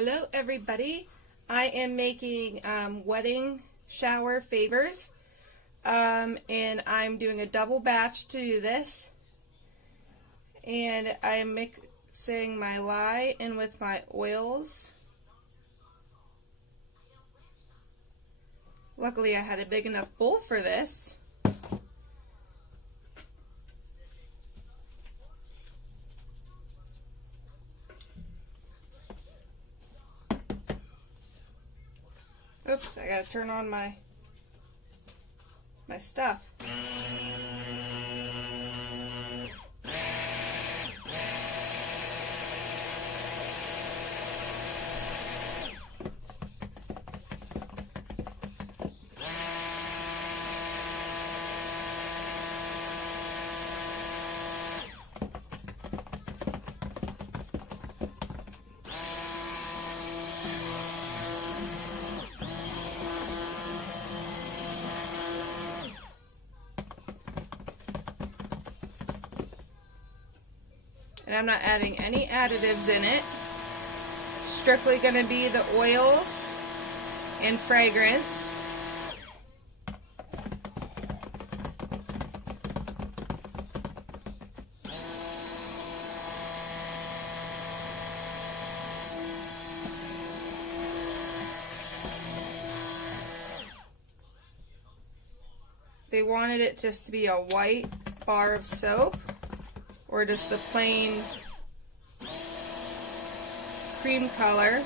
Hello everybody, I am making wedding shower favors and I'm doing a double batch to do this, and I'm mixing my lye in with my oils. Luckily I had a big enough bowl for this. Oops, I gotta turn on my stuff. And I'm not adding any additives in it. It's strictly going to be the oils and fragrance. They wanted it just to be a white bar of soap, or just the plain cream color.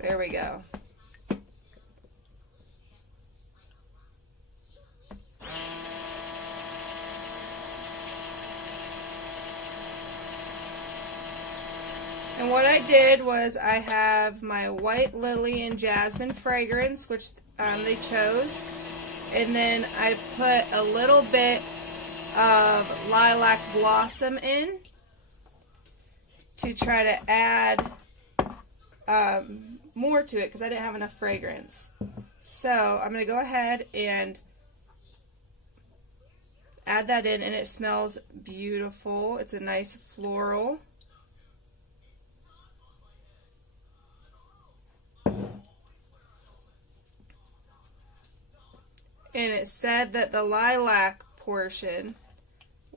There we go. And what I did was I have my white lily and jasmine fragrance, which they chose, and then I put a little bit of lilac blossom in to try to add more to it because I didn't have enough fragrance. So I'm going to go ahead and add that in, and it smells beautiful. It's a nice floral. And it said that the lilac portion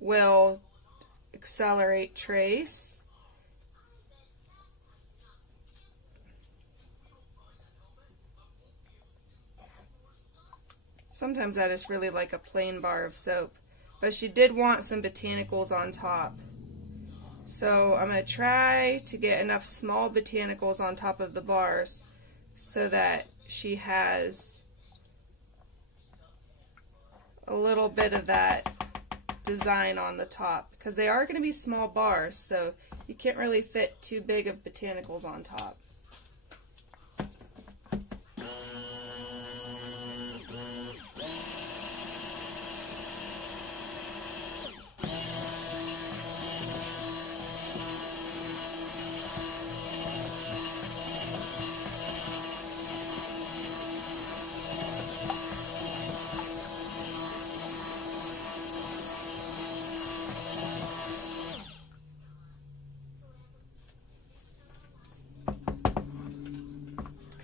will accelerate trace. Sometimes that is really like a plain bar of soap, but she did want some botanicals on top. So I'm going to try to get enough small botanicals on top of the bars so that she has a little bit of that design on the top, because they are going to be small bars, so you can't really fit too big of botanicals on top.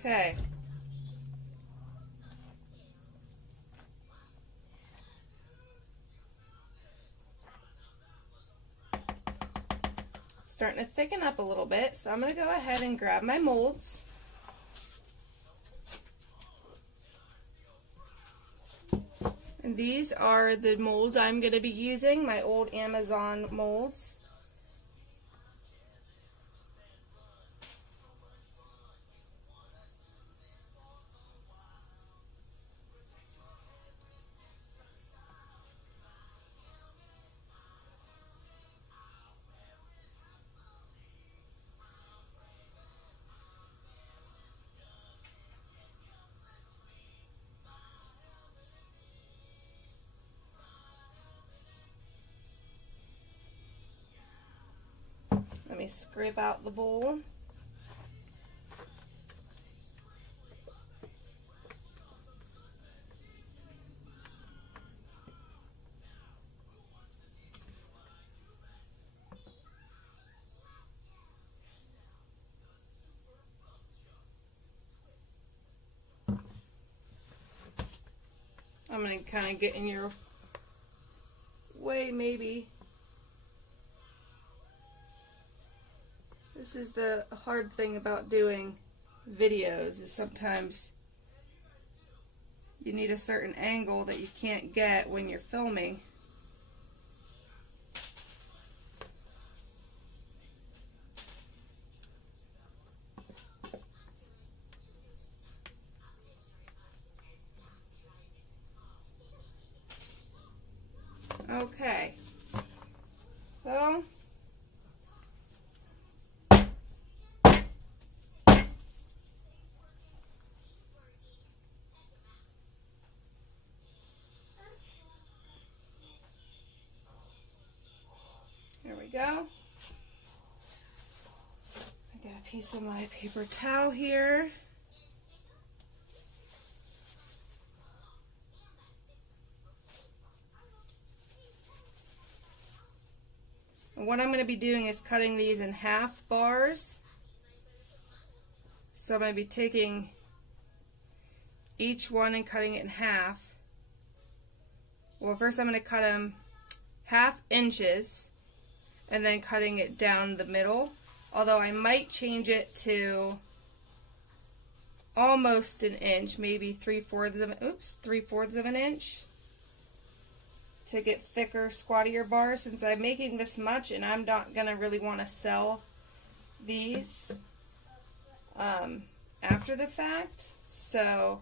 Okay. Starting to thicken up a little bit, so I'm going to go ahead and grab my molds. And these are the molds I'm going to be using, my old Amazon molds. Let me scrape out the bowl. I'm going to kind of get in your way maybe. This is the hard thing about doing videos, is sometimes you need a certain angle that you can't get when you're filming. Okay, so there we go. I got a piece of my paper towel here. And what I'm going to be doing is cutting these in half bars. So I'm going to be taking each one and cutting it in half. Well, first I'm going to cut them 1/2 inches and then cutting it down the middle. Although I might change it to almost an inch, maybe 3/4 of an inch, to get thicker, squattier bars, since I'm making this much and I'm not going to really want to sell these after the fact. So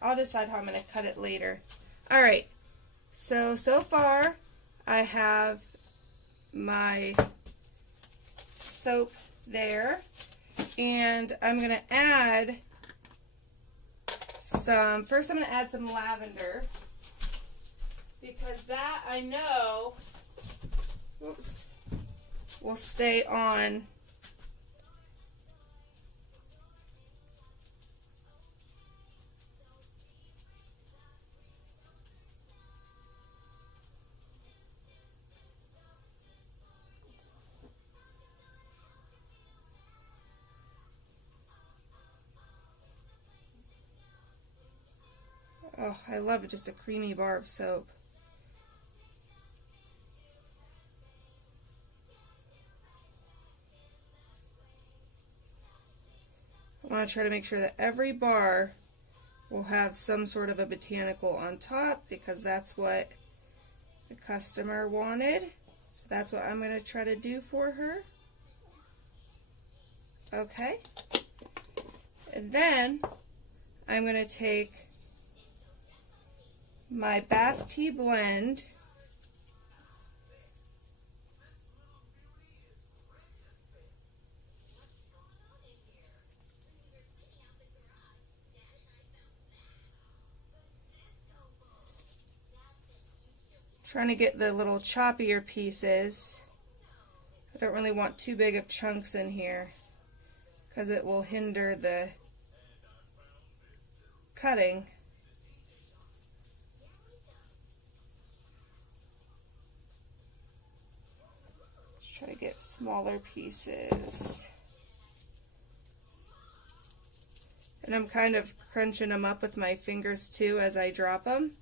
I'll decide how I'm going to cut it later. Alright, so far I have my soap there, and I'm going to add some, first I'm going to add some lavender, because that I know will stay on. Oh, I love just a creamy bar of soap. I want to try to make sure that every bar will have some sort of a botanical on top, because that's what the customer wanted. So that's what I'm going to try to do for her. Okay. And then I'm going to take my bath tea blend, trying to get the little choppier pieces. I don't really want too big of chunks in here because it will hinder the cutting. Try to get smaller pieces. And I'm kind of crunching them up with my fingers too as I drop them.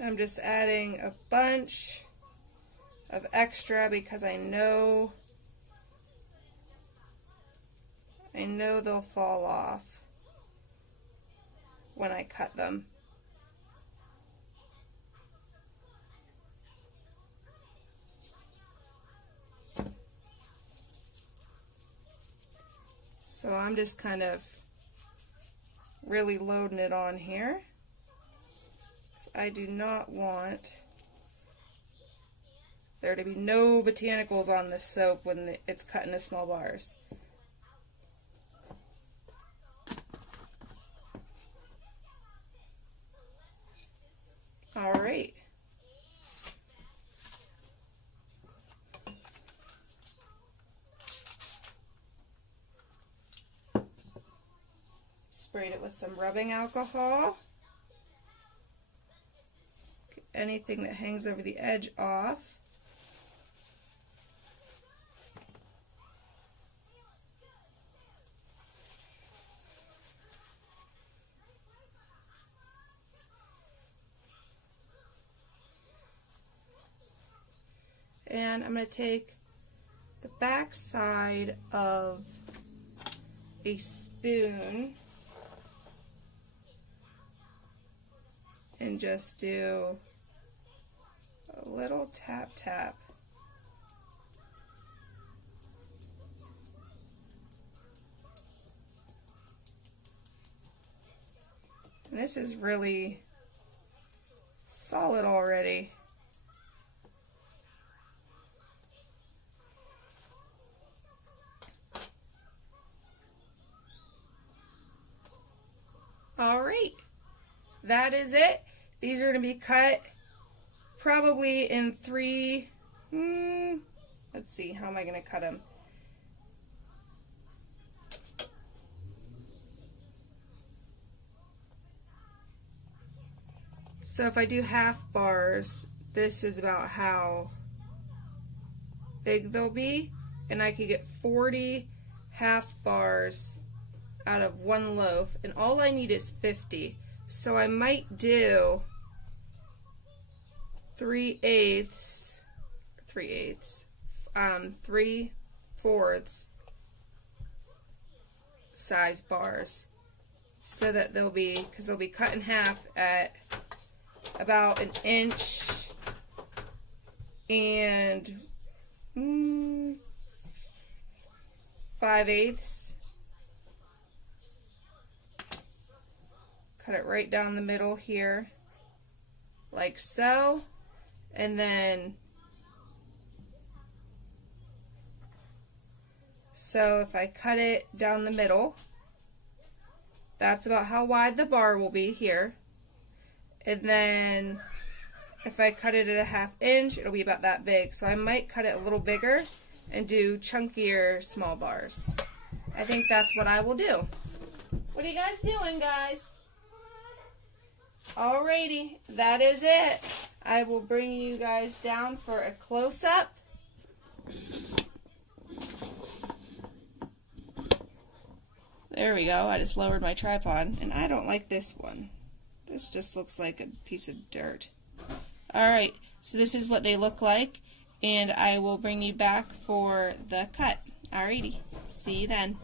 I'm just adding a bunch of extra because I know I know they'll fall off when I cut them. So I'm just kind of really loading it on here. I do not want there to be no botanicals on this soap when it's cut into small bars. All right. Sprayed it with some rubbing alcohol. Get anything that hangs over the edge off. And I'm going to take the back side of a spoon and just do a little tap tap. And this is really solid already. Alright, that is it. These are going to be cut probably in three, let's see, how am I going to cut them? So if I do half bars, this is about how big they'll be, and I could get 40 half bars out of one loaf, and all I need is 50. So I might do 3/4 size bars, so that they'll be, because they'll be cut in half at about 1 inch and 5/8. Cut it right down the middle here, like so, and then, so if I cut it down the middle, that's about how wide the bar will be here, and then if I cut it at 1/2 inch, it'll be about that big, so I might cut it a little bigger and do chunkier small bars. I think that's what I will do. What are you guys doing, guys? Alrighty, that is it. I will bring you guys down for a close-up. There we go. I just lowered my tripod, and I don't like this one. This just looks like a piece of dirt. Alright, so this is what they look like, and I will bring you back for the cut. Alrighty, see you then.